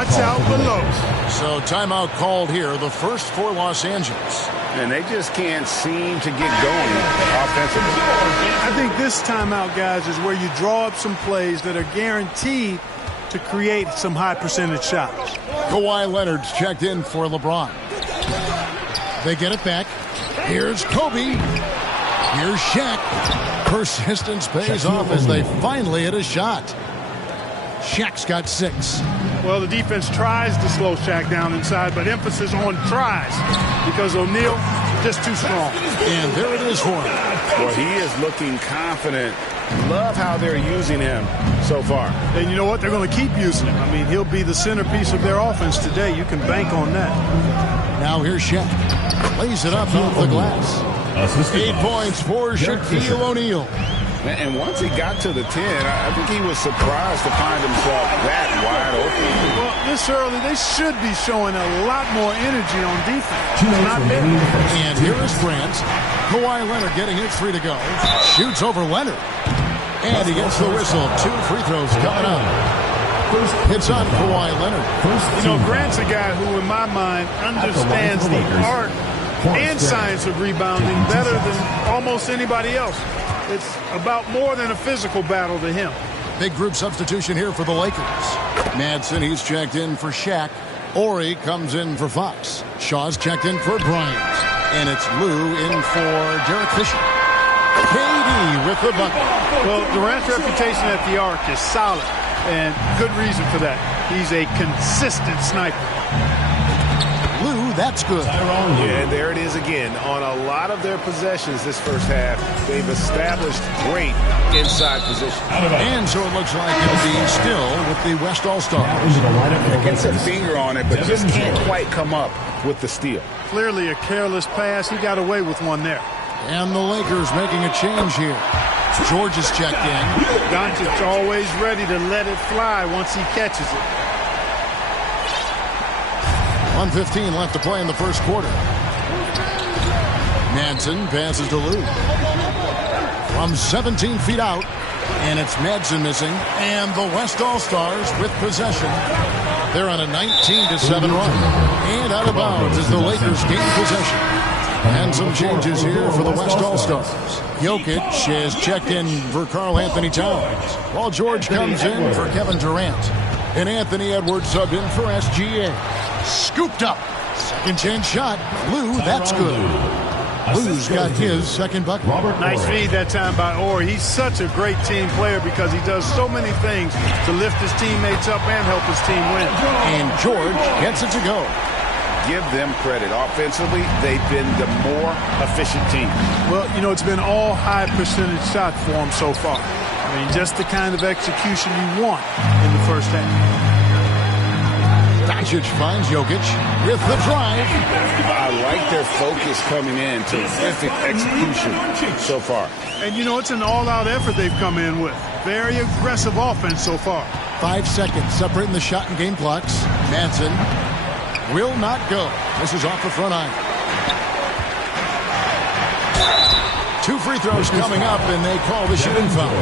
watch out below. So timeout called here, the first for Los Angeles. And they just can't seem to get going offensively. I think this timeout, guys, is where you draw up some plays that are guaranteed to create some high percentage shots. Kawhi Leonard's checked in for LeBron. They get it back. Here's Kobe. Here's Shaq. Persistence pays off as they finally hit a shot. Shaq's got 6. Well, the defense tries to slow Shaq down inside, but emphasis on tries because O'Neal just too strong. And there it is for him. Well, he is looking confident. Love how they're using him so far. And you know what? They're going to keep using him. I mean, he'll be the centerpiece of their offense today. You can bank on that. Now here's Shaq. Lays it up off the glass. 8 points for Shaquille O'Neal. And once he got to the 10, I think he was surprised to find himself that wide open. Well, this early, they should be showing a lot more energy on defense. Not there. And here is Grant. Kawhi Leonard getting his 3 to go. Shoots over Leonard. And he gets the whistle. 2 free throws coming up. It's on Kawhi Leonard. You know, Grant's a guy who, in my mind, understands the art and science of rebounding better than almost anybody else. It's about more than a physical battle to him. Big group substitution here for the Lakers. Madsen, he's checked in for Shaq. Ori comes in for Fox. Shaw's checked in for Bryant. And it's Lou in for Derek Fisher. KD with the bucket. Well, Durant's reputation at the arc is solid, and good reason for that. He's a consistent sniper. Lou, that's good. Yeah, and there it is again. On a lot of their possessions this first half, they've established great inside position. And so it looks like it'll be still with the West All-Stars. Gets a finger on it, but just can't quite come up with the steal. Clearly a careless pass. He got away with one there. And the Lakers making a change here. George is checked in. Doncic always ready to let it fly once he catches it. 1:15 left to play in the first quarter. Madsen passes to Lou. From 17 feet out. And it's Madsen missing. And the West All-Stars with possession. They're on a 19-7 run. And out of bounds as the Lakers gain possession. And some changes here for the West All-Stars. Jokic has checked in for Karl Anthony Towns. Paul George comes in for Kevin Durant. And Anthony Edwards subbed in for SGA. Scooped up. Second chance shot. Lou, that's good. Lou's got his second bucket. Nice feed that time by Ori. He's such a great team player because he does so many things to lift his teammates up and help his team win. And George gets it to go. Give them credit. Offensively, they've been the more efficient team. Well, you know, it's been all high percentage shots for them so far. I mean, just the kind of execution you want in the first half. Doncic finds Jokic with the drive. I like their focus coming in. Terrific execution so far. And, you know, it's an all-out effort they've come in with. Very aggressive offense so far. 5 seconds separating the shot and game clocks. Madsen will not go. This is off the front iron. 2 free throws coming up, and they call the shooting foul.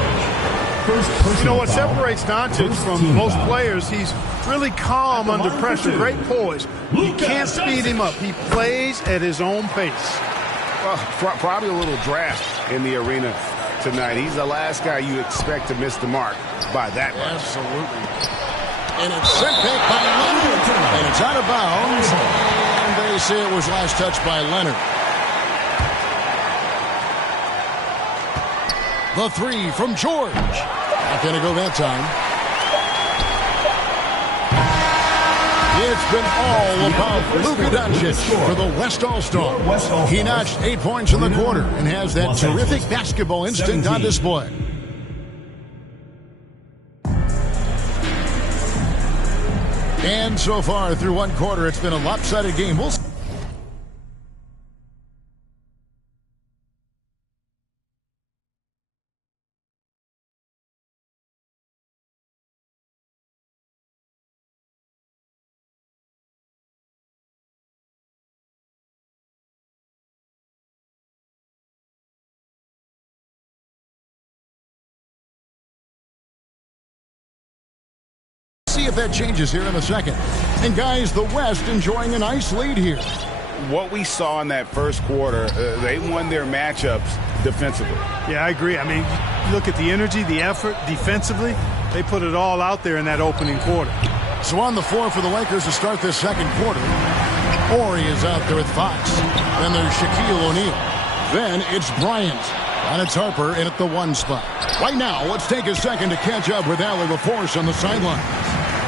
You know what separates Doncic from most players, he's really calm under pressure, great poise. You can't speed him up. He plays at his own pace. Well, probably a little draft in the arena tonight. He's the last guy you expect to miss the mark by that much. Absolutely. And it's sent back by Leonard. And it's out of bounds. And they say it was last touched by Leonard. The 3 from George. Not going to go that time. It's been all about Luka Doncic for the West All-Stars. He notched 8 points in the quarter and has that terrific basketball instinct on display. And so far through one quarter, it's been a lopsided game. We'll see. see if that changes here in a second. And guys, the West enjoying a nice lead here. What we saw in that first quarter, they won their matchups defensively. Yeah, I agree. I mean, look at the energy, the effort defensively. They put it all out there in that opening quarter. So on the floor for the Lakers to start this second quarter, Horry is out there with Fox. Then there's Shaquille O'Neal. Then it's Bryant. And it's Harper in at the 1 spot. Right now, let's take a second to catch up with Allie LaForce on the sideline.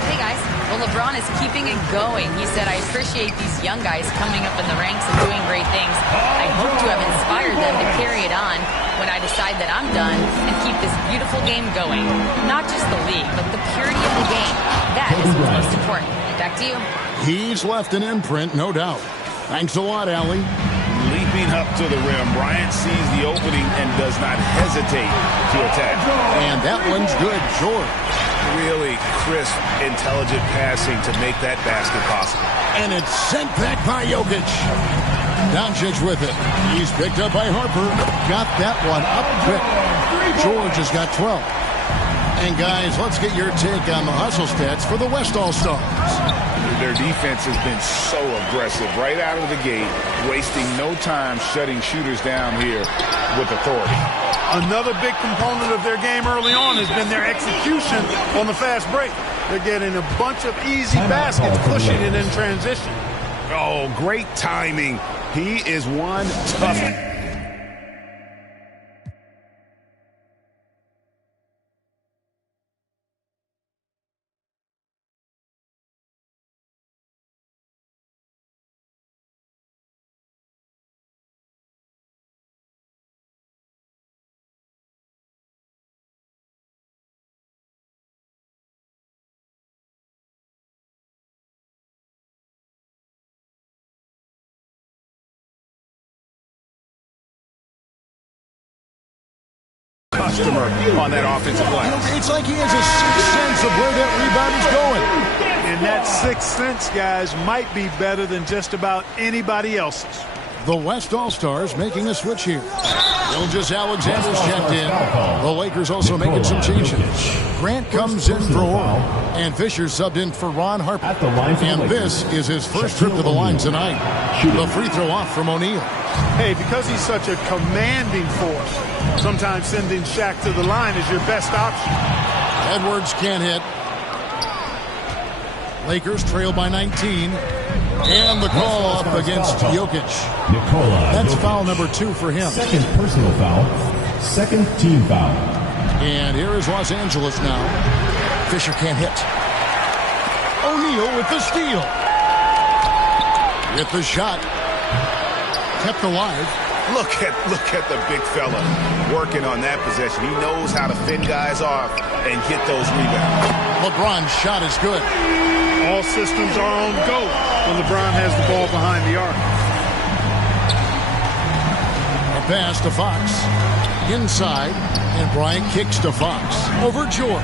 Hey, guys. Well, LeBron is keeping it going. He said, I appreciate these young guys coming up in the ranks and doing great things. I hope to have inspired them to carry it on when I decide that I'm done and keep this beautiful game going. Not just the league, but the purity of the game. That is what's most important. Back to you. He's left an imprint, no doubt. Thanks a lot, Allie. Leaping up to the rim, Bryant sees the opening and does not hesitate to attack. And that one's good, George. Really crisp, intelligent passing to make that basket possible. And it's sent back by Jokic. Doncic with it. He's picked up by Harper. Got that one up quick. George has got 12. And guys, let's get your take on the hustle stats for the West All-Stars. Their defense has been so aggressive right out of the gate, wasting no time shutting shooters down here with authority. Another big component of their game early on has been their execution on the fast break. They're getting a bunch of easy baskets, pushing it in transition. Oh, great timing. He is one tough. Customer on that offensive glass. It's like he has a sixth sense of where that rebound is going. And that sixth sense, guys, might be better than just about anybody else's. The West All-Stars making a switch here. Gilgeous Alexander's checked in. The Lakers also making some changes. Grant comes in for Horry, and Fisher subbed in for Ron Harper. And this is his first trip to the line tonight. The free throw off from O'Neal. Hey, because he's such a commanding force, sometimes sending Shaq to the line is your best option. Edwards can't hit. Lakers trail by 19. And the call up against Jokic. That's foul number 2 for him. Second personal foul. Second team foul. And here is Los Angeles now. Fisher can't hit. O'Neal with the steal. With the shot. Kept alive. Look at the big fella working on that possession. He knows how to fend guys off and get those rebounds. LeBron's shot is good. All systems are on go when LeBron has the ball behind the arc. A pass to Fox. Inside, and Bryant kicks to Fox. Over George.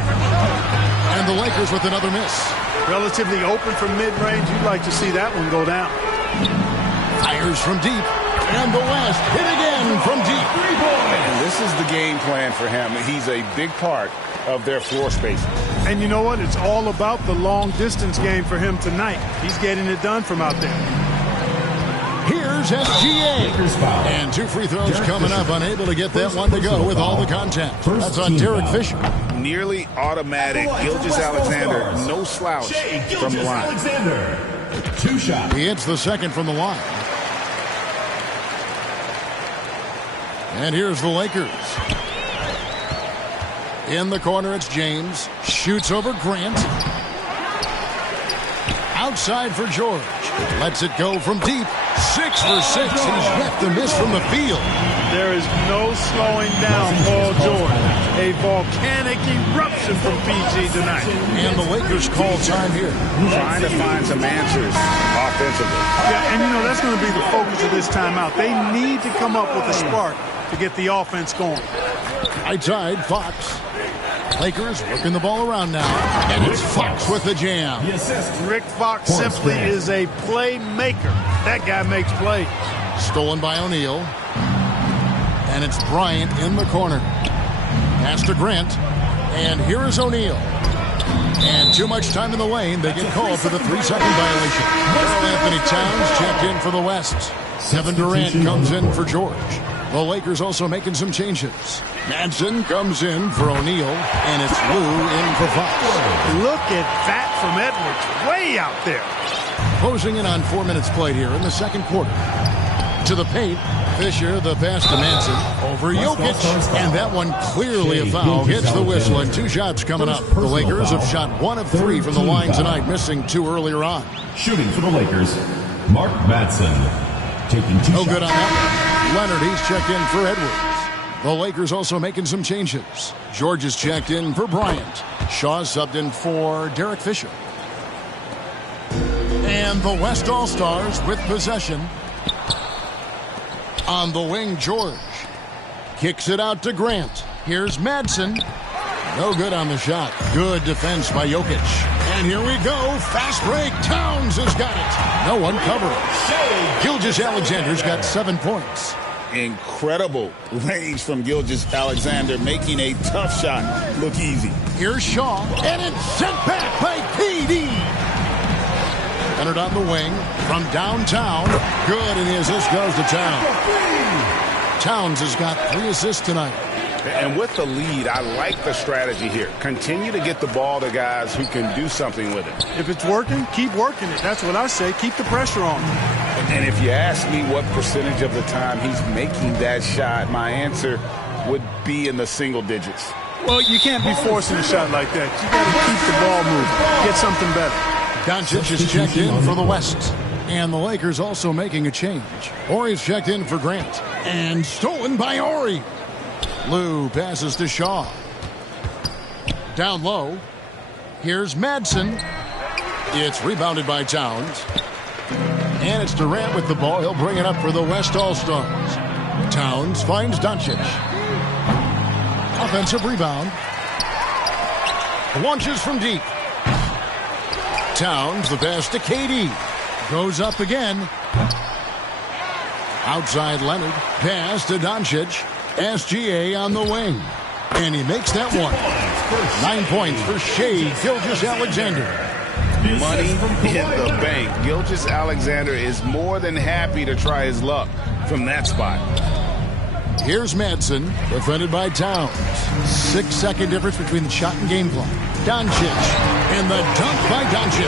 And the Lakers with another miss. Relatively open from mid-range. You'd like to see that one go down. Fires from deep. And the West hit again from deep. And this is the game plan for him. He's a big part of their floor spacing. And you know what? It's all about the long-distance game for him tonight. He's getting it done from out there. Here's SGA. And 2 free throws coming up. Unable to get that one to go with all the contact. That's on Derek Fisher. Nearly automatic. Gilgeous Alexander, no slouch from the line. 2 shots. He hits the second from the line. And here's the Lakers. In the corner, it's James. Shoots over Grant. Outside for George. Lets it go from deep. 6 for 6. He's yet to miss from the field. There is no slowing down Paul George. A volcanic eruption from PG tonight. And the Lakers call time here. Trying to find some answers offensively. Yeah, and you know, that's going to be the focus of this timeout. They need to come up with a spark to get the offense going. Right side, Fox. Lakers working the ball around now. And it's Fox with the jam. Rick Fox simply is a playmaker. That guy makes plays. Stolen by O'Neal. And it's Bryant in the corner. Pass to Grant. And here is O'Neal. And too much time in the lane. They get called for the 3-second violation. Karl-Anthony Towns checked in for the West. Kevin Durant comes in for George. The Lakers also making some changes. Madsen comes in for O'Neal, and it's Lou in for Fox. Look at that from Edwards, way out there. Closing in on 4 minutes played here in the second quarter. To the paint, Fisher, the pass to Madsen, over Jokic, and that one clearly a foul. Gets the whistle, and 2 shots coming up. The Lakers have shot 1 of 3 from the line tonight, missing 2 earlier on. Shooting for the Lakers, Mark Madsen. Taking 2 No shots. good on that one. Leonard, he's checked in for Edwards. The Lakers also making some changes. George is checked in for Bryant. Shaw subbed in for Derek Fisher. And the West All-Stars with possession. On the wing, George. Kicks it out to Grant. Here's Madsen. No good on the shot. Good defense by Jokic. And here we go. Fast break. Towns has got it. No one covering. Gilgeous-Alexander's got 7 points. Incredible range from Gilgeous-Alexander, making a tough shot look easy. Here's Shaw. And it's sent back by KD. Leonard on the wing from downtown. Good, and the assist goes to Towns. Towns has got 3 assists tonight. And with the lead, I like the strategy here. Continue to get the ball to guys who can do something with it. If it's working, keep working it. That's what I say. Keep the pressure on. And if you ask me what percentage of the time he's making that shot, my answer would be in the single digits. Well, you can't be forcing a shot like that. You got to keep the ball moving. Get something better. Doncic is checked in for the West. And the Lakers also making a change. Horry's checked in for Grant. And stolen by Horry. Lou passes to Shaw. Down low. Here's Madsen. It's rebounded by Towns. And it's Durant with the ball. He'll bring it up for the West All-Stars. Towns finds Doncic. Offensive rebound. Launches from deep. Towns, the pass to KD. Goes up again. Outside Leonard. Pass to Doncic. SGA on the wing. And he makes that one. 9 points for Shai Gilgeous-Alexander. Money in the bank. Gilgeous-Alexander is more than happy to try his luck from that spot. Here's Madsen, defended by Towns. 6-second difference between the shot and game clock. Doncic, and the dunk by Doncic.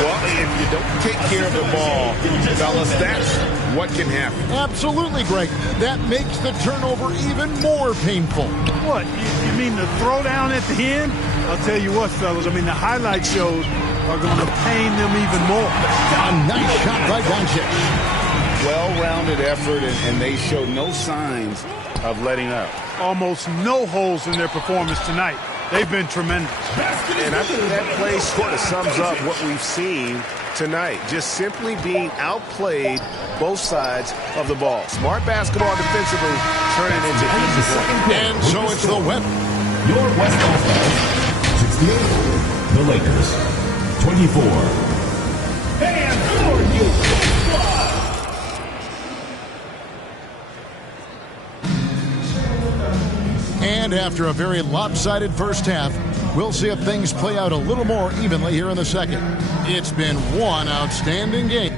Well, if you don't take care of the ball, fellas, that's what can happen. Absolutely, Greg. That makes the turnover even more painful. What? You mean the throwdown at the end? I'll tell you what, fellas. I mean, the highlight shows are going to pain them even more. A nice shot by Doncic. Well-rounded effort, and they show no signs of letting up. Almost no holes in their performance tonight. They've been tremendous. And I think that play sort of sums up what we've seen tonight. Just simply being outplayed both sides of the ball. Smart basketball defensively, turning into easy points. And so it's the weapon. Your West All-Stars, 68. The Lakers, 24. And for you. And after a very lopsided first half, we'll see if things play out a little more evenly here in the second. It's been one outstanding game.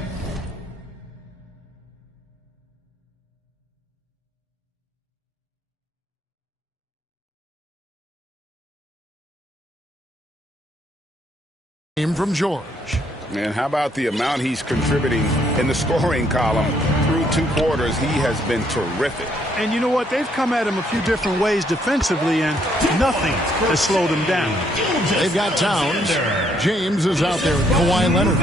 From George. And how about the amount he's contributing in the scoring column through 2 quarters? He has been terrific. And you know what? They've come at him a few different ways defensively, and nothing has slowed him down. They've got Towns. James is out there with Kawhi Leonard.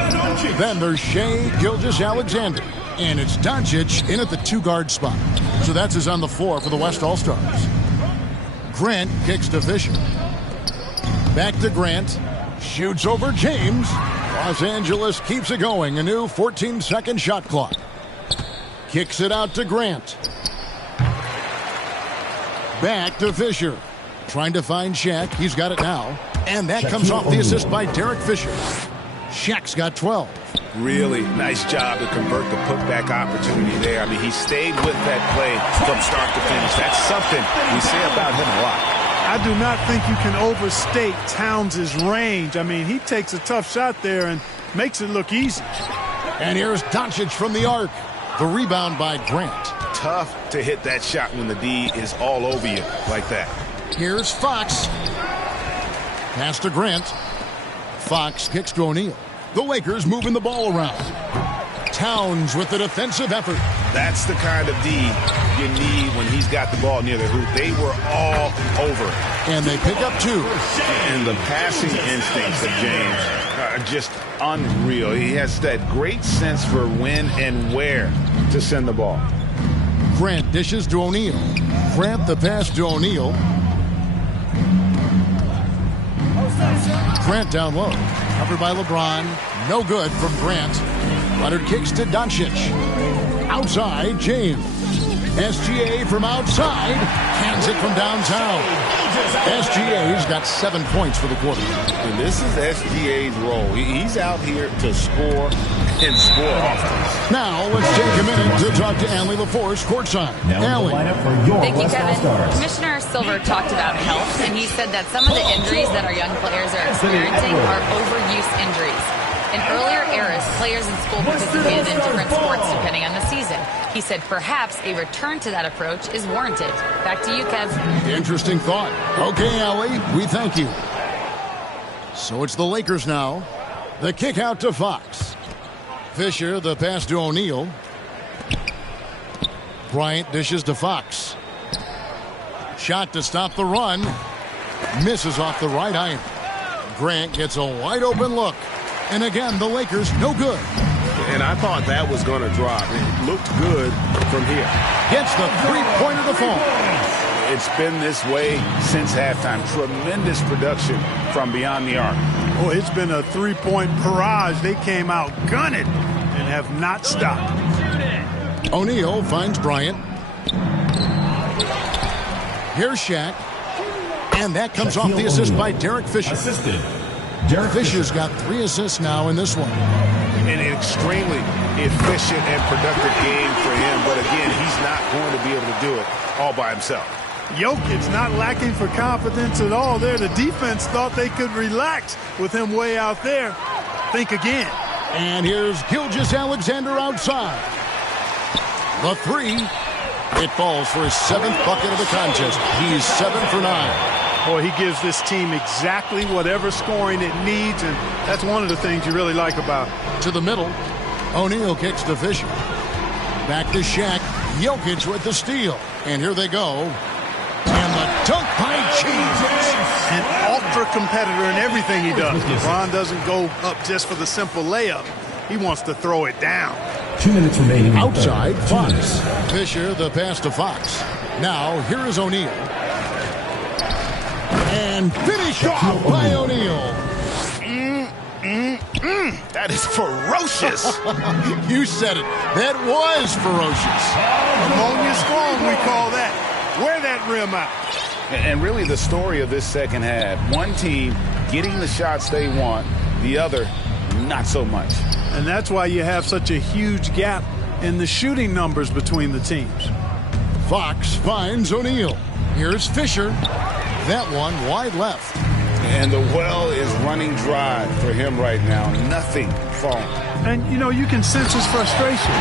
Then there's Shai Gilgeous-Alexander. And it's Doncic in at the 2-guard spot. So that's his on the floor for the West All-Stars. Grant kicks to Fisher. Back to Grant. Shoots over James. Los Angeles keeps it going. A new 14-second shot clock. Kicks it out to Grant. Back to Fisher. Trying to find Shaq. He's got it now. And that comes off the assist by Derek Fisher. Shaq's got 12. Really nice job to convert the putback opportunity there. I mean, he stayed with that play from start to finish. That's something we say about him a lot. I do not think you can overstate Towns' range. I mean, he takes a tough shot there and makes it look easy. And here's Doncic from the arc. The rebound by Grant. Tough to hit that shot when the D is all over you like that. Here's Fox. Pass to Grant. Fox kicks to O'Neal. The Lakers moving the ball around. Towns with the defensive effort. That's the kind of D you need when he's got the ball near the hoop. They were all over it. And they pick up 2. And the passing instincts of James are just unreal. He has that great sense for when and where to send the ball. Grant dishes to O'Neal. Grant the pass to O'Neal. Grant down low. Covered by LeBron. No good from Grant. Leonard kicks to Doncic. Outside, James. SGA from outside. Hands it from downtown. SGA's got 7 points for the quarter. And this is SGA's role. He's out here to score and score often. Now, let's take a minute to talk to Allie LaForce courtside. Allie. Thank you, Kevin. Commissioner Silver talked about health, and he said that some of the injuries that our young players are experiencing are overuse injuries. In earlier eras, players in school participated in different sports depending on the season. He said perhaps a return to that approach is warranted. Back to you, Kev. Interesting thought. Okay, Allie, we thank you. So it's the Lakers now. The kick out to Fox. Fisher, the pass to O'Neal. Bryant dishes to Fox. Shot to stop the run. Misses off the right iron. Grant gets a wide open look. And again, the Lakers no good. And I thought that was going to drop. It looked good from here. Gets the three-pointer to fall. It's been this way since halftime. Tremendous production from beyond the arc. Oh, it's been a three-point barrage. They came out gunning and have not stopped. O'Neal finds Bryant. Here's Shaq. And that comes off the assist by Derek Fisher. Fisher's got 3 assists now in this one. An extremely efficient and productive game for him. But again, he's not going to be able to do it all by himself. Jokic not lacking for confidence at all there. The defense thought they could relax with him way out there. Think again. And here's Gilgeous-Alexander outside. The 3. It falls for his 7th bucket of the contest. He's 7 for 9. Boy, he gives this team exactly whatever scoring it needs, and that's one of the things you really like about it. To the middle. O'Neal kicks to Fisher. Back to Shaq. Jokic with the steal. And here they go. And the dunk by James. An ultra competitor in everything he does. LeBron doesn't go up just for the simple layup. He wants to throw it down. 2 minutes remaining. Outside, Fox. Fisher, the pass to Fox. Now, here is O'Neal. And finish off by O'Neal. That is ferocious. You said it. That was ferocious. Ammonia strong, we call that. Wear that rim out. And really the story of this second half, one team getting the shots they want, the other not so much. And that's why you have such a huge gap in the shooting numbers between the teams. Fox finds O'Neal. Here's Fisher. That one wide left. And the well is running dry for him right now. Nothing falling. And, you know, you can sense his frustration.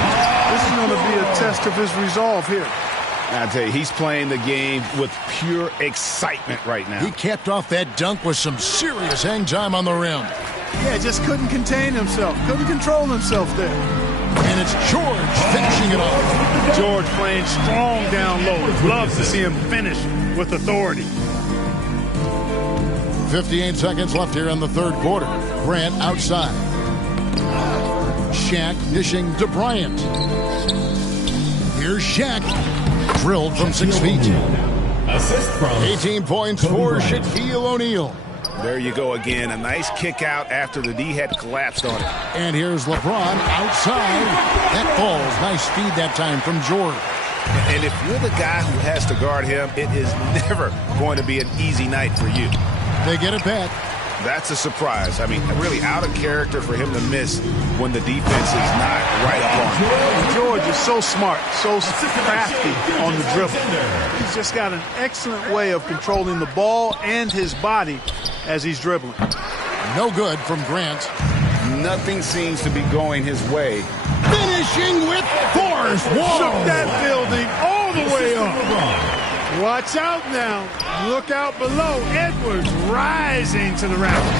This is going to be a test of his resolve here. I tell you, he's playing the game with pure excitement right now. He capped off that dunk with some serious hang time on the rim. Yeah, just couldn't contain himself. Couldn't control himself there. And it's George finishing it off. George playing strong down low. Love to see him finish with authority. 58 seconds left here in the third quarter. Grant outside. Shaq dishing to Bryant. Here's Shaq. Drilled from 6 feet. Assist from 18 points for Shaquille O'Neal. There you go again. A nice kick out after the D had collapsed on it. And here's LeBron outside. That falls. Nice feed that time from George. And if you're the guy who has to guard him, it is never going to be an easy night for you. They get it back. That's a surprise. I mean, really out of character for him to miss when the defense is not right up on him. George is so smart, so crafty on the dribble. He's just got an excellent way of controlling the ball and his body as he's dribbling. No good from Grant. Nothing seems to be going his way. Finishing with force. Shook that building all the way up. Watch out now. Look out below. Edwards rising to the rafters.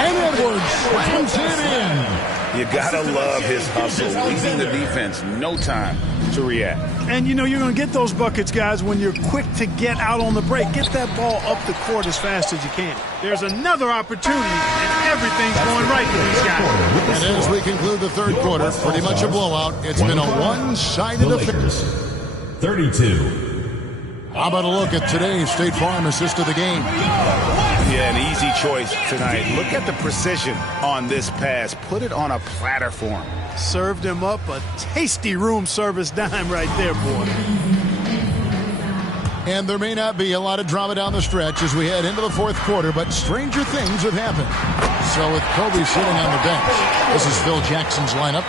And Edwards slams it in. You gotta love his hustle, leaving the defense no time to react. And you know you're going to get those buckets, guys, when you're quick to get out on the break. Get that ball up the court as fast as you can. There's another opportunity, and everything's going right for these guys. And as we conclude the third quarter, pretty much a blowout. It's been a one-sided affair. 32. How about a look at today's State Farm assist of the game? Yeah, an easy choice tonight. Look at the precision on this pass. Put it on a platter for him. Served him up a tasty room service dime right there, boy. And there may not be a lot of drama down the stretch as we head into the fourth quarter, but stranger things have happened. So with Kobe sitting on the bench, this is Phil Jackson's lineup.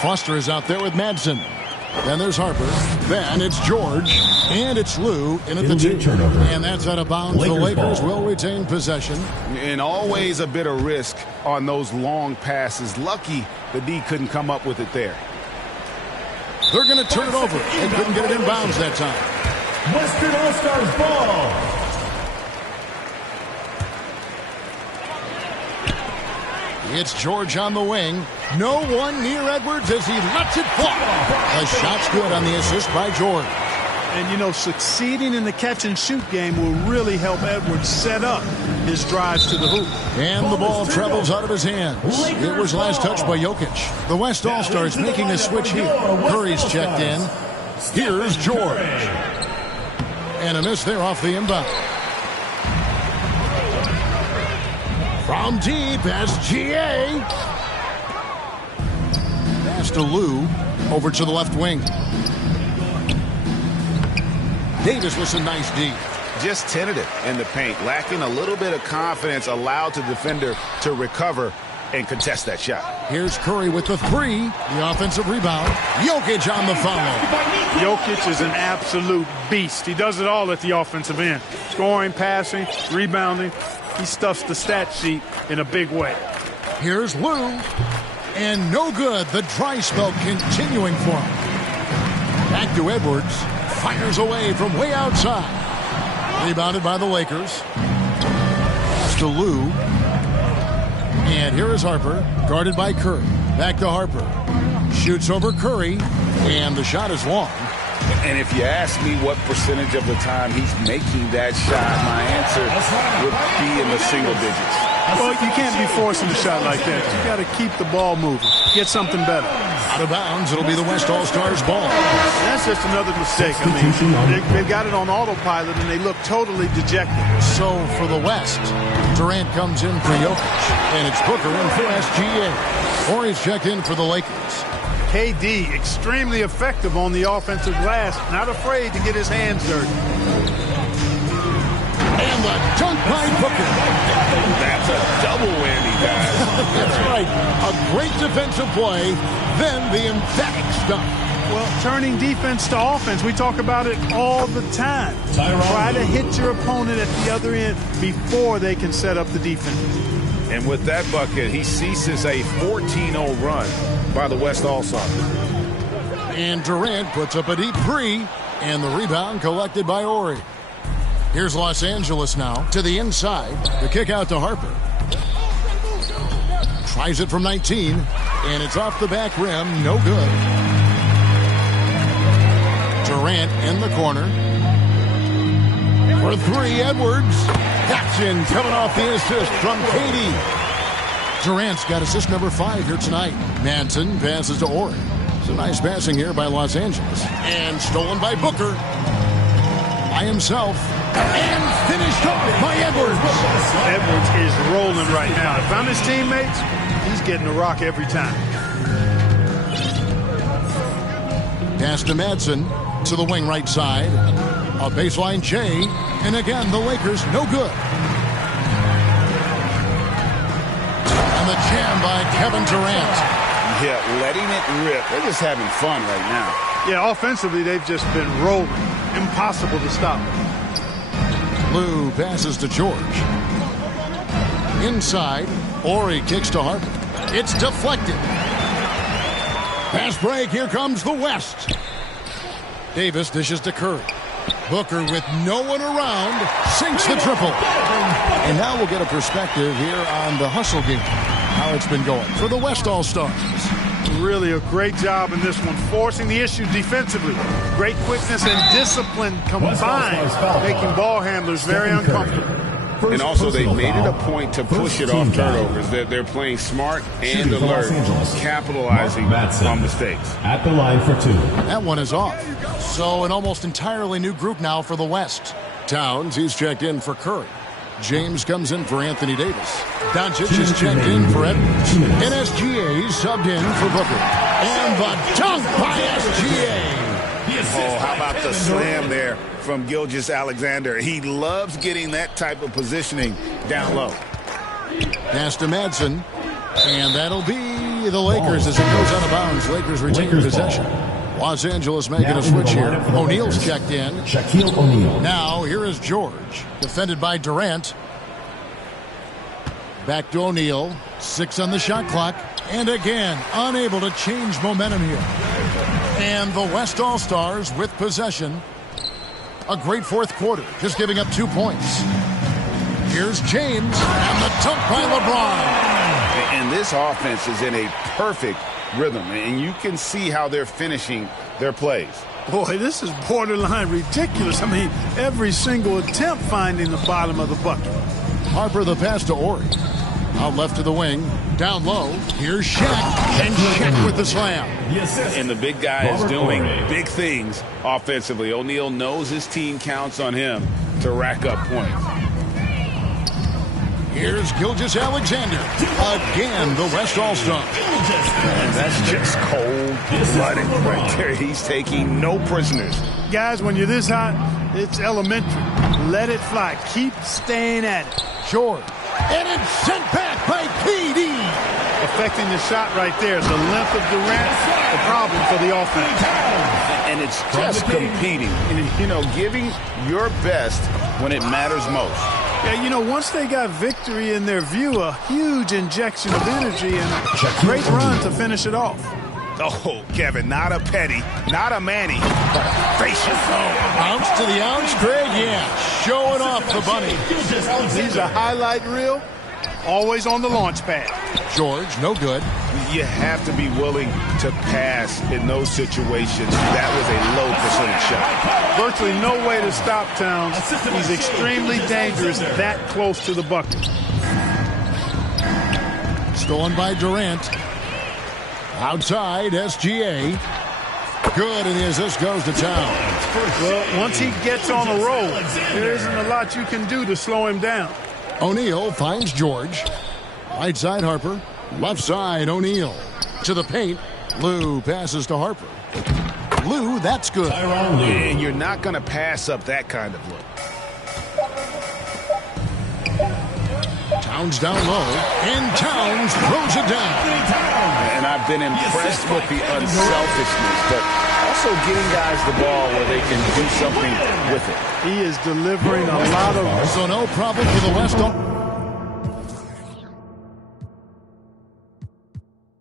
Foster is out there with Madsen. Then there's Harper. Then it's George. And it's Lou in at the two. And that's out of bounds. The Lakers will retain possession. And always a bit of risk on those long passes. Lucky the D couldn't come up with it there. They're going to turn it over. They couldn't get it in bounds that time. Western All-Stars ball. It's George on the wing. No one near Edwards as he lets it fly. The shot's good on the assist by George. And, you know, succeeding in the catch-and-shoot game will really help Edwards set up his drives to the hoop. And the ball travels out of his hands. It was last touched by Jokic. The West All-Stars making a switch here. Curry's checked in. Here's George. And a miss there off the inbound. From deep as GA. Pass to Lou. Over to the left wing. Davis with some nice D. Just tentative in the paint. Lacking a little bit of confidence. Allowed the defender to recover and contest that shot. Here's Curry with the three. The offensive rebound. Jokic on the follow. Jokic is an absolute beast. He does it all at the offensive end. Scoring, passing, rebounding. He stuffs the stat sheet in a big way. Here's Lou. And no good. The dry spell continuing for him. Back to Edwards. Fires away from way outside. Rebounded by the Lakers. Pass to Lou. And here is Harper. Guarded by Curry. Back to Harper. Shoots over Curry. And the shot is long. And if you ask me what percentage of the time he's making that shot, my answer would be in the single digits. Well, you can't be forcing a shot like that. You got to keep the ball moving. Get something better. Out of bounds, it'll be the West All-Stars ball. That's just another mistake. I mean, they've got it on autopilot, and they look totally dejected. So for the West, Durant comes in for Jokic, and it's Booker in for SGA. Or he's checked in for the Lakers. KD, extremely effective on the offensive glass. Not afraid to get his hands dirty. And the dunk by Booker. That's a double whammy, guys. That's right. A great defensive play, then the emphatic stuff. Well, turning defense to offense, we talk about it all the time. Try to hit your opponent at the other end before they can set up the defense. And with that bucket, he ceases a 14-0 run by the West All-Stars. And Durant puts up a deep three, and the rebound collected by Ori. Here's Los Angeles now to the inside. The kick out to Harper. Tries it from 19, and it's off the back rim. No good. Durant in the corner. For three, Edwards. That's in, coming off the assist from KD. Durant's got assist number 5 here tonight. Madsen passes to Ori. Some nice passing here by Los Angeles. And stolen by Booker. By himself. And finished off by Edwards. Edwards is rolling right now. If I'm his teammates, he's getting a rock every time. Pass to Madsen to the wing right side. A baseline J. And again, the Lakers no good. the jam by Kevin Durant. Yeah, letting it rip. They're just having fun right now. Yeah, offensively, they've just been rolling. Impossible to stop. Lou passes to George. Inside, Ori kicks to Harper. It's deflected. Pass break, here comes the West. Davis dishes to Curry. Booker with no one around, sinks the triple. And now we'll get a perspective here on the hustle game, how it's been going for the West All-Stars. Really a great job in this one, forcing the issue defensively. Great quickness and discipline combined, making ball handlers very uncomfortable. And also, they made it a point to push it off turnovers. They're playing smart and alert, capitalizing on mistakes. At the line for two. That one is off. So an almost entirely new group now for the West. Towns, he's checked in for Curry. James comes in for Anthony Davis. Doncic is checked in for Edwards. And SGA subbed in for Booker. And the dunk by SGA. Oh, how about the slam there from Gilgeous-Alexander? He loves getting that type of positioning down low. Pass to Madsen. And that'll be the Lakers as it goes out of bounds. Lakers retain possession. Los Angeles making a switch here. O'Neal's checked in. Shaquille O'Neal. Now here is George. Defended by Durant. Back to O'Neal. 6 on the shot clock. And again, unable to change momentum here. And the West All-Stars with possession. A great fourth quarter, just giving up 2 points. Here's James, and the dunk by LeBron. And this offense is in a perfect rhythm, and you can see how they're finishing their plays. Boy, this is borderline ridiculous. I mean, every single attempt finding the bottom of the bucket. Harper the pass to Ori. Out left to the wing. Down low. Here's Shaq. And Shaq with the slam. And the big guy is doing big things offensively. O'Neal knows his team counts on him to rack up points. Here's Gilgeous-Alexander. Again, the West All-Star. And that's just cold-blooded right there. He's taking no prisoners. Guys, when you're this hot, it's elementary. Let it fly. Keep staying at it. George. And it's sent back by KD. Affecting the shot right there. The length of Durant, the problem for the offense. And it's just competing. You know, giving your best when it matters most. Yeah, you know, once they got victory in their view, a huge injection of energy and a great run to finish it off. Oh, Kevin, not a Petty, not a Manny. Facial. Ounce to the ounce, Greg, yeah. Showing off the bunny. He's a highlight reel, always on the launch pad. George, no good. You have to be willing to pass in those situations. That was a low percentage shot. Virtually no way to stop Towns. He's extremely dangerous that close to the bucket. Stolen by Durant. Outside, SGA. Good, and the assist goes to Towns. Well, once he gets on a roll, there isn't a lot you can do to slow him down. O'Neal finds George. Right side, Harper. Left side, O'Neal. To the paint. Lou passes to Harper. Lou, that's good. And you're not going to pass up that kind of look. Towns down low, and Towns throws it down. And I've been impressed with the unselfishness, but also getting guys the ball where they can do something with it. He is delivering a lot of... So no problem for the West.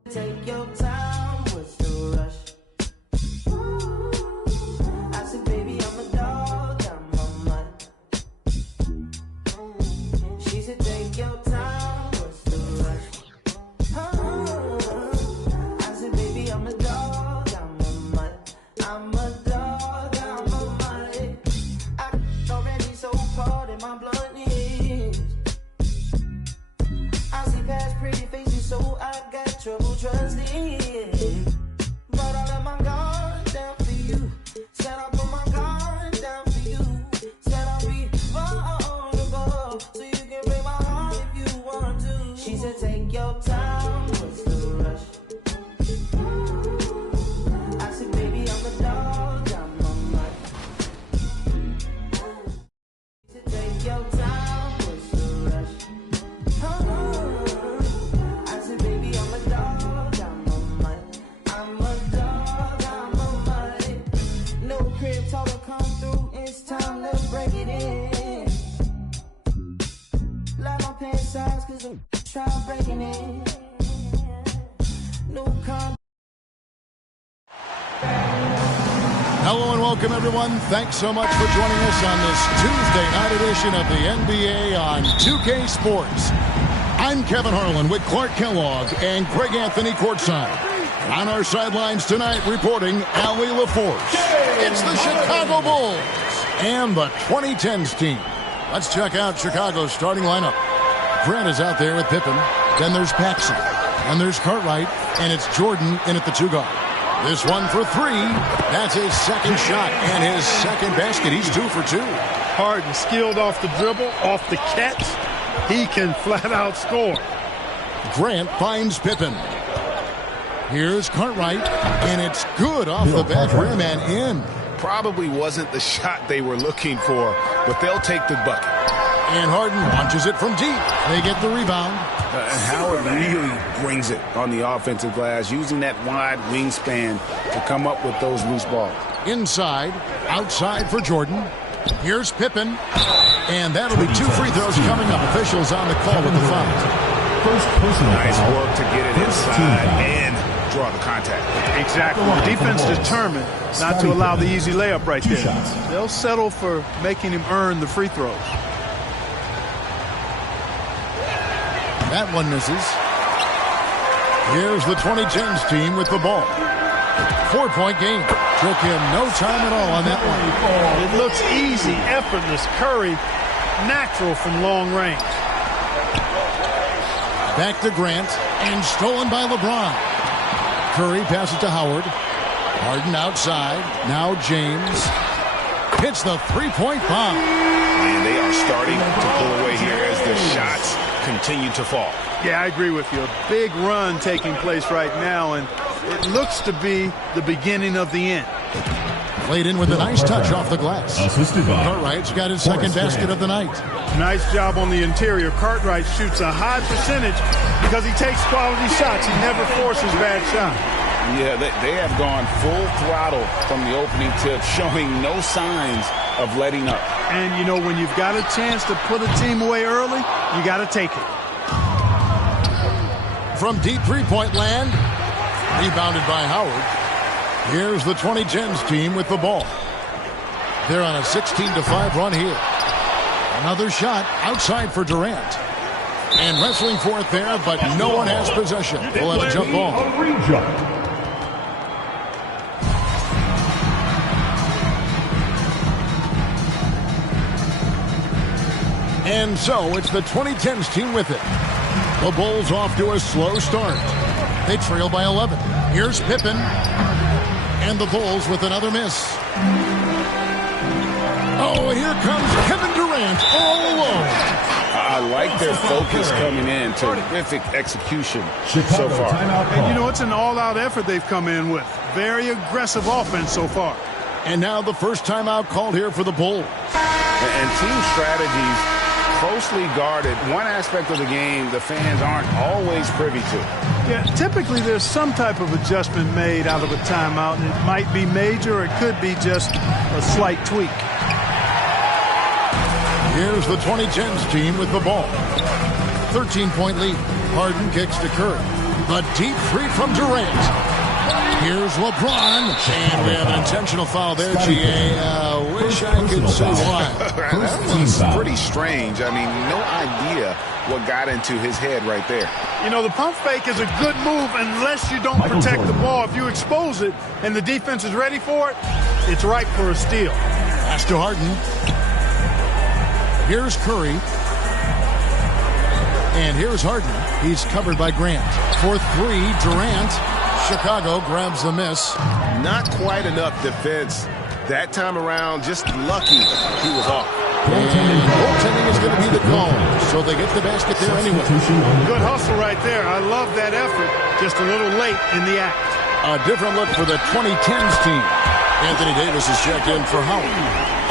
Take your time, what's the rush? I said, baby, I'm a dog, I'm a mutt. She said, take your time, what's the rush? I said, baby, I'm a dog, I'm a mutt. I'm a dog, I'm a mutt. I'm already so cold in my blood is. I see past pretty faces, so I got trouble trusting. But I let my guard down for you. Said I put my guard down for you. Said I'll be vulnerable, so you can break my heart if you want to. She said, take your time, what's the rush? I said, baby, I'm a dog, I'm a mutt. She said, take your time, what's the rush? I welcome, everyone. Thanks so much for joining us on this Tuesday night edition of the NBA on 2K Sports. I'm Kevin Harlan with Clark Kellogg and Greg Anthony courtside. On our sidelines tonight, reporting Allie LaForce. It's the Chicago Bulls and the 2010s team. Let's check out Chicago's starting lineup. Grant is out there with Pippen. Then there's Paxson. And there's Cartwright. And it's Jordan in at the 2-guard. This one for 3. That's his second shot and his second basket. He's 2 for 2. Harden skilled off the dribble, off the catch. He can flat out score. Grant finds Pippen. Here's Cartwright, and it's good off the back rim and in. Probably wasn't the shot they were looking for, but they'll take the bucket. And Harden launches it from deep. They get the rebound. Howard really brings it on the offensive glass, using that wide wingspan to come up with those loose balls. Inside, outside for Jordan. Here's Pippen. And that'll be 2 free throws coming up. Officials on the call with the foul. Nice work to get it inside and draw the contact. Exactly. The defense determined not to allow the easy layup right there. They'll settle for making him earn the free throws. That one misses. Here's the 2010s team with the ball. 4-point game. Took him no time at all on that one. It looks easy, effortless. Curry, natural from long range. Back to Grant, and stolen by LeBron. Curry passes to Howard. Harden outside. Now James hits the 3-point bomb. And they are starting to pull away here as the shots continue to fall. Yeah, I agree with you. A big run taking place right now, and it looks to be the beginning of the end. Played in with a nice touch off the glass. Cartwright's got his second basket of the night. Nice job on the interior. Cartwright shoots a high percentage because he takes quality shots. He never forces bad shots. Yeah, they have gone full throttle from the opening tip, showing no signs of letting up. And, you know, when you've got a chance to put a team away early, you got to take it. From deep three-point land, rebounded by Howard. Here's the 2010s team with the ball. They're on a 16-5 run here. Another shot outside for Durant. And wrestling for it there, but no one has possession. We'll have a jump ball. And so it's the 2010s team with it. The Bulls off to a slow start. They trail by 11. Here's Pippen. And the Bulls with another miss. Oh, here comes Kevin Durant all alone. I like their focus coming in. Terrific execution so far. And, you know, it's an all-out effort they've come in with. Very aggressive offense so far. And now the first timeout called here for the Bulls. And team strategies closely guarded. One aspect of the game the fans aren't always privy to. Yeah, typically there's some type of adjustment made out of a timeout. It might be major, or it could be just a slight tweak. Here's the 2010s team with the ball. 13-point lead. Harden kicks to Curry. A deep three from Durant. Here's LeBron. And we have an intentional foul there, G.A. Wish I could say why. That was pretty strange. I mean, no idea what got into his head right there. You know, the pump fake is a good move unless you don't protect the ball. If you expose it and the defense is ready for it, it's ripe for a steal. Pass to Harden. Here's Curry. And here's Harden. He's covered by Grant. For 3, Durant. Chicago grabs the miss. Not quite enough defense that time around. Just lucky he was off. And goaltending is going to be the call, so they get the basket there anyway. Good hustle right there. I love that effort. Just a little late in the act. A different look for the 2010s team. Anthony Davis is checked in for Howard.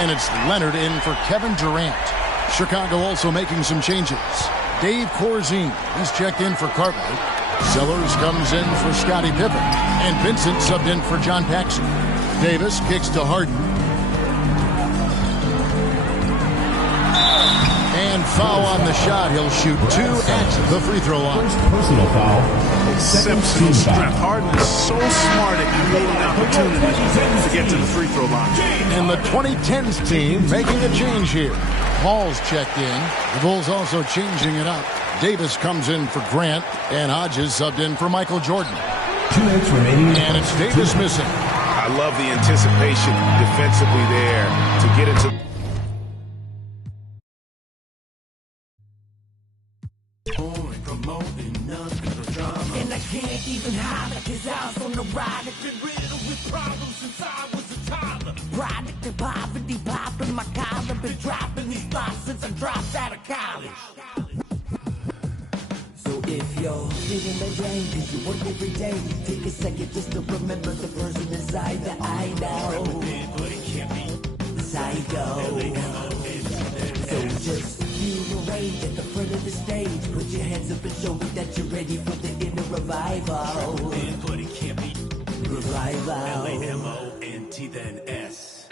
And it's Leonard in for Kevin Durant. Chicago also making some changes. Dave Corzine, he's checked in for Cartwright. Sellers comes in for Scottie Pippen. And Vincent subbed in for John Paxson. Davis kicks to Harden. And foul on the shot. He'll shoot 2 at the free throw line. Personal foul. Exceptional strength. Harden is so smart at creating opportunities to get to the the free throw line. And the 2010s team making a change here. Hall's checked in. The Bulls also changing it up. Davis comes in for Grant, and Hodges subbed in for Michael Jordan. 2 minutes remaining. And it's Davis missing. I love the anticipation defensively there to get into. And I can't even hide like his house on the ride. I've been riddled with problems since I was a toddler. Product of poverty, popping my collar. Been dropping these thoughts since I dropped out of college. So if you're feeling the drain, cause you work every day, take a second just to remember the person inside that I know. Psycho. So just feel the rage at the front of the stage. Put your hands up and show me that you're ready for the inner revival. But it can't be revival. L-A-M-O-N-T then S.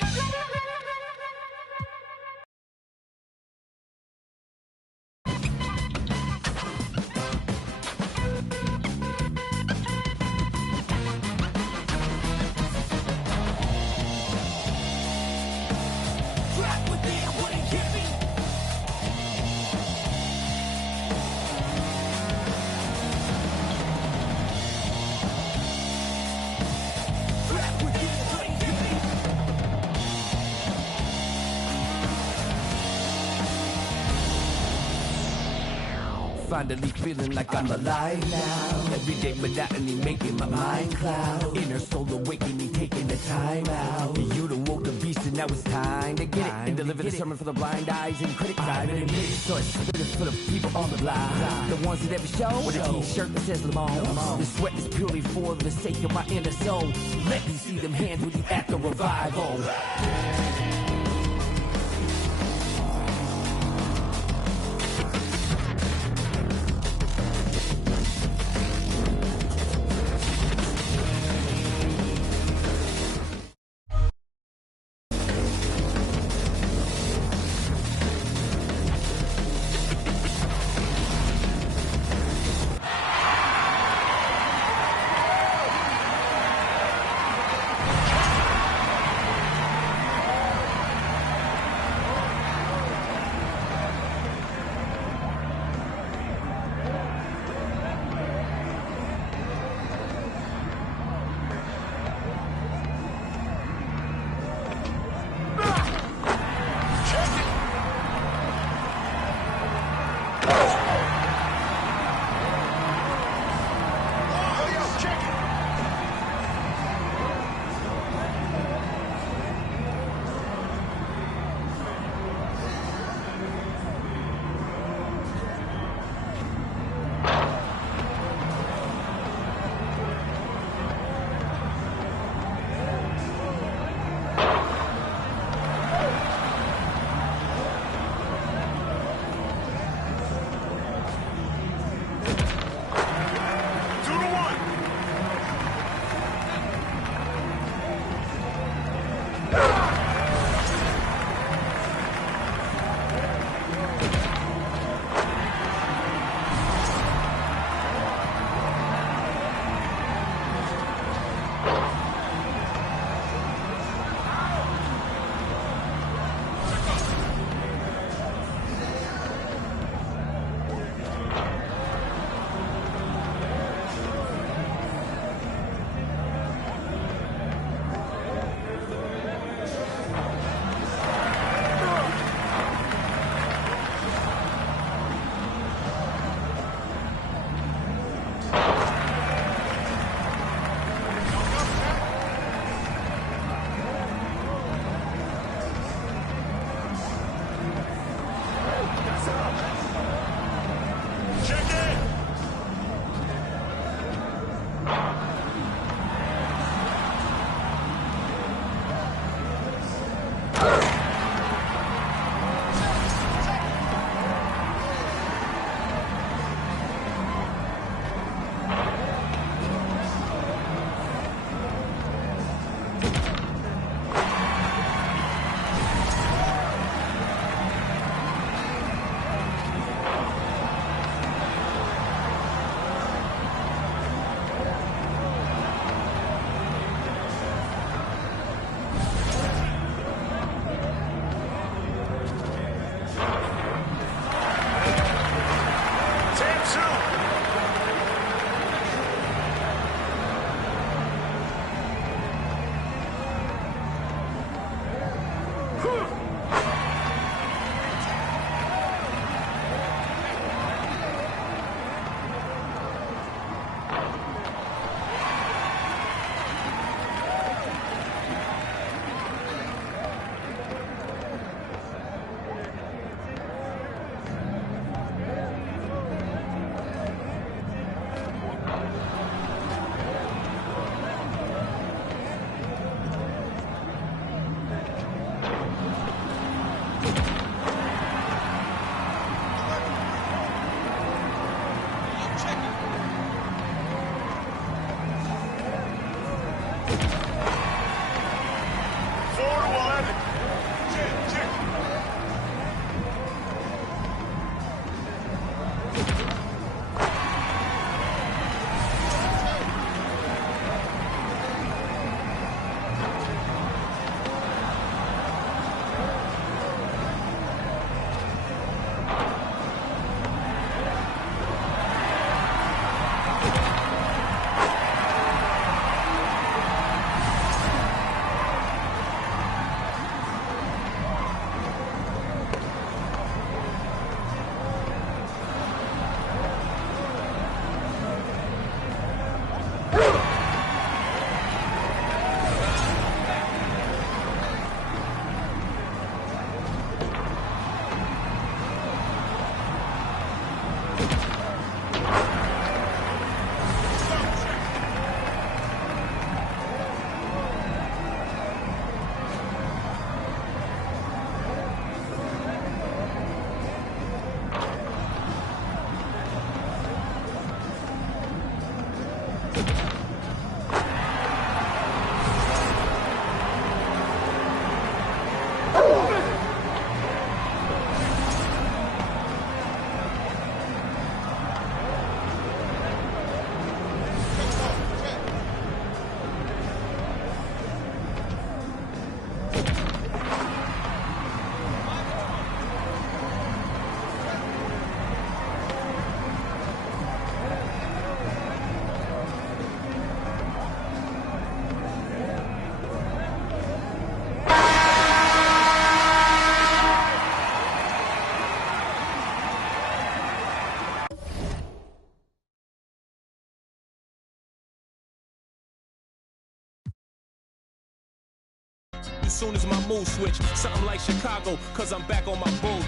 Finally feeling like I'm alive now. Everyday monotony making my mind cloud. Inner soul awakening, taking the time out. You done woke the beast and now it's time to get it. And deliver the sermon for the blind eyes and critics. I've been admitted, so it's spitting for the people on the line. The ones that never show with a t-shirt that says Lamont. The sweat is purely for the sake of my inner soul. Let me see them hands with you at the revival. As soon as my mood switch, something like Chicago, cause I'm back on my bull.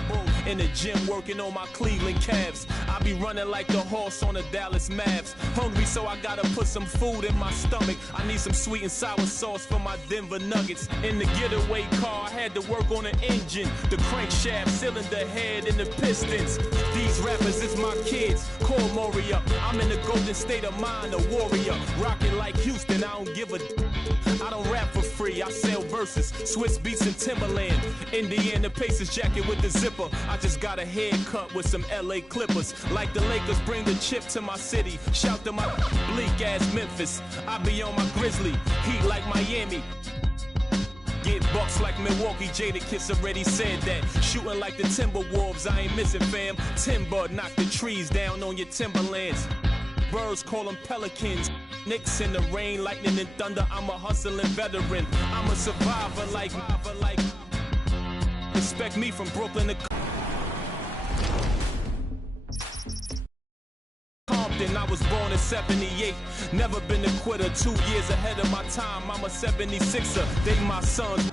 In the gym working on my Cleveland Cavs. I be running like the horse on the Dallas Mavs. Hungry, so I gotta put some food in my stomach. I need some sweet and sour sauce for my Denver Nuggets. In the getaway car, I had to work on an engine, the crankshaft, cylinder head, and the pistons. These rappers is my kids, call Moria. I'm in the golden state of mind, a warrior. Rocking like Houston, I don't give a I don't rap for free, I sell verses, Swiss beats and Timberland. Indiana Pacers jacket with the zipper. I just got a haircut with some LA Clippers. Like the Lakers bring the chip to my city. Shout to my bleak ass Memphis. I be on my Grizzly, heat like Miami. Get bucks like Milwaukee, Jadakiss already said that. Shooting like the Timberwolves, I ain't missing fam. Timber, knock the trees down on your timberlands. Birds call them pelicans. Knicks in the rain, lightning and thunder. I'm a hustling veteran. I'm a survivor like respect me from Brooklyn to Compton. I was born in 78. Never been a quitter. 2 years ahead of my time. I'm a 76er. They my sons.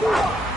Ball.